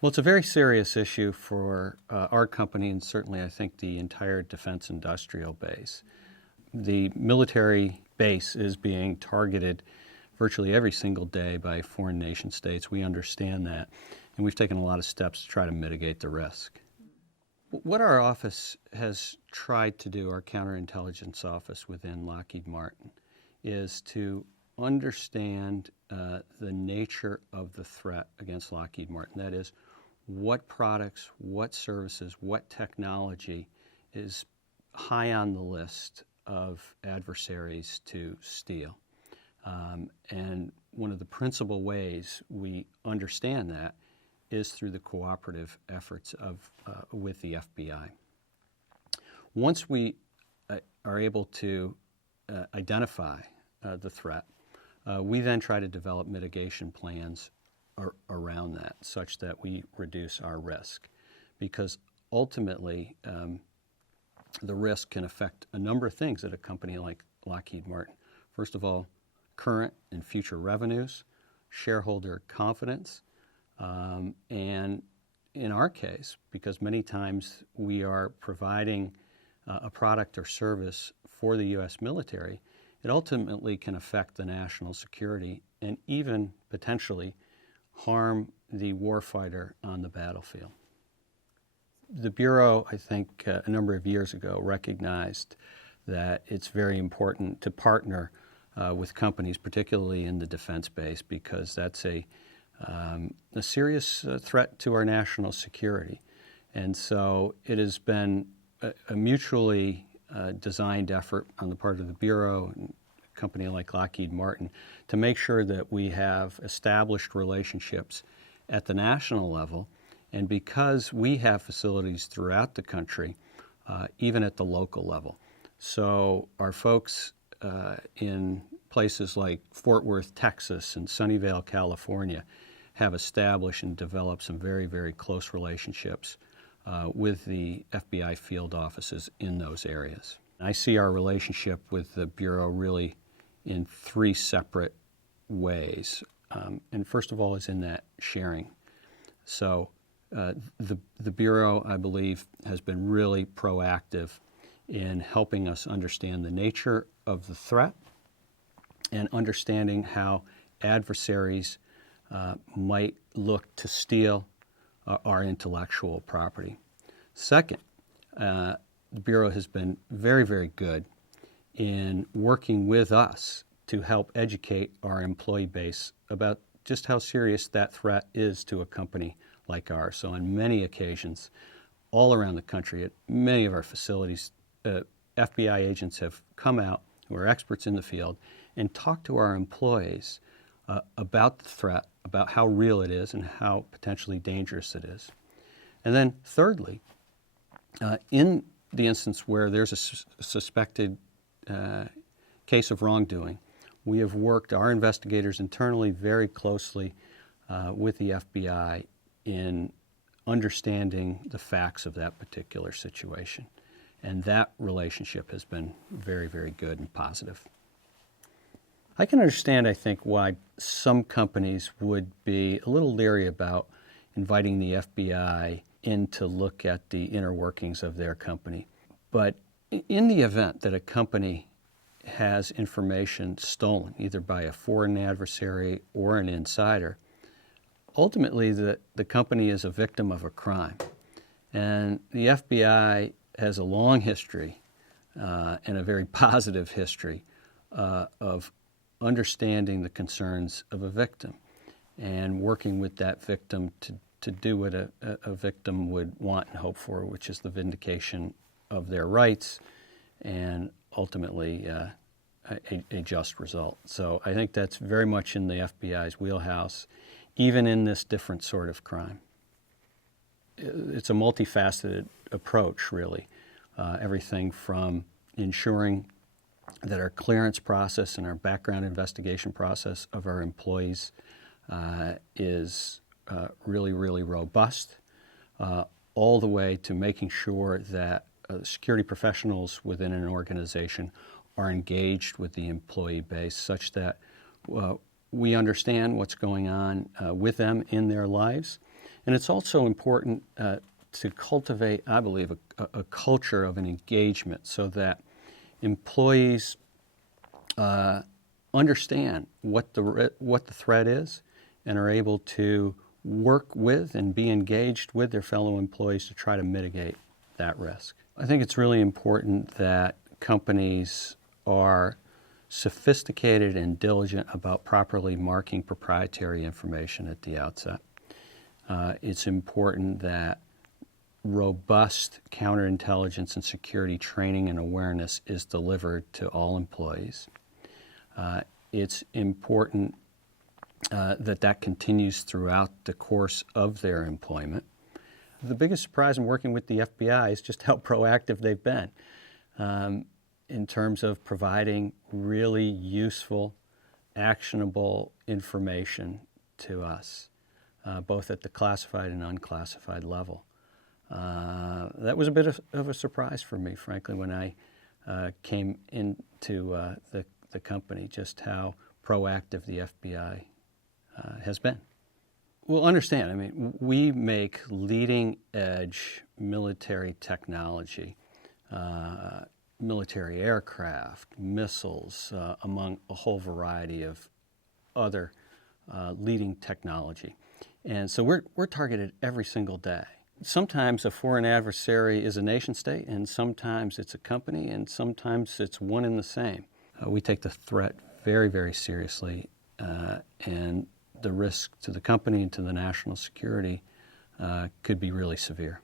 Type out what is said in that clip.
Well, it's a very serious issue for our company and certainly I think the entire defense industrial base. The military base is being targeted virtually every single day by foreign nation states. We understand that, and we've taken a lot of steps to try to mitigate the risk. What our office has tried to do, our counterintelligence office within Lockheed Martin, is to understand the nature of the threat against Lockheed Martin. That is, what products, what services, what technology is high on the list of adversaries to steal. And one of the principal ways we understand that is through the cooperative efforts with the FBI. Once we are able to identify the threat, we then try to develop mitigation plans around that such that we reduce our risk. Because ultimately, the risk can affect a number of things at a company like Lockheed Martin. First of all, current and future revenues, shareholder confidence, and in our case, because many times we are providing a product or service for the U.S. military, it ultimately can affect the national security and even potentially harm the warfighter on the battlefield. The Bureau, I think, a number of years ago recognized that it's very important to partner with companies, particularly in the defense base, because that's a serious threat to our national security. And so it has been a mutually designed effort on the part of the Bureau and a company like Lockheed Martin to make sure that we have established relationships at the national level. And because we have facilities throughout the country, even at the local level. So our folks in places like Fort Worth, Texas, and Sunnyvale, California, have established and developed some very, very close relationships with the FBI field offices in those areas. I see our relationship with the Bureau really in three separate ways. And first of all is in that sharing. So the Bureau, I believe, has been really proactive in helping us understand the nature of the threat and understanding how adversaries might look to steal our intellectual property. Second, the Bureau has been very, very good in working with us to help educate our employee base about just how serious that threat is to a company like ours. So on many occasions, all around the country, at many of our facilities, FBI agents have come out who are experts in the field and talked to our employees about the threat, about how real it is and how potentially dangerous it is. And then thirdly, in the instance where there's a suspected case of wrongdoing, we have worked, our investigators internally, very closely with the FBI in understanding the facts of that particular situation. And that relationship has been very, very good and positive. I can understand, I think, why some companies would be a little leery about inviting the FBI in to look at the inner workings of their company. But in the event that a company has information stolen, either by a foreign adversary or an insider, ultimately the company is a victim of a crime. And the FBI has a long history and a very positive history of understanding the concerns of a victim and working with that victim to do what a victim would want and hope for, which is the vindication of their rights and ultimately a just result. So I think that's very much in the FBI's wheelhouse, even in this different sort of crime. It's a multifaceted approach, really. Everything from ensuring that our clearance process and our background investigation process of our employees is really, really robust, all the way to making sure that security professionals within an organization are engaged with the employee base such that we understand what's going on with them in their lives, And it's also important to cultivate, I believe, a culture of an engagement so that employees understand what the threat is and are able to work with and be engaged with their fellow employees to try to mitigate that risk. I think it's really important that companies are sophisticated and diligent about properly marking proprietary information at the outset. It's important that robust counterintelligence and security training and awareness is delivered to all employees. It's important that continues throughout the course of their employment. The biggest surprise in working with the FBI is just how proactive they've been in terms of providing really useful, actionable information to us, both at the classified and unclassified level. That was a bit of a surprise for me, frankly, when I came into the company, just how proactive the FBI has been. Well, understand, I mean, we make leading edge military technology, military aircraft, missiles, among a whole variety of other leading technology. And so we're targeted every single day. Sometimes a foreign adversary is a nation state, and sometimes it's a company, and sometimes it's one and the same. We take the threat very, very seriously, and the risk to the company and to the national security could be really severe.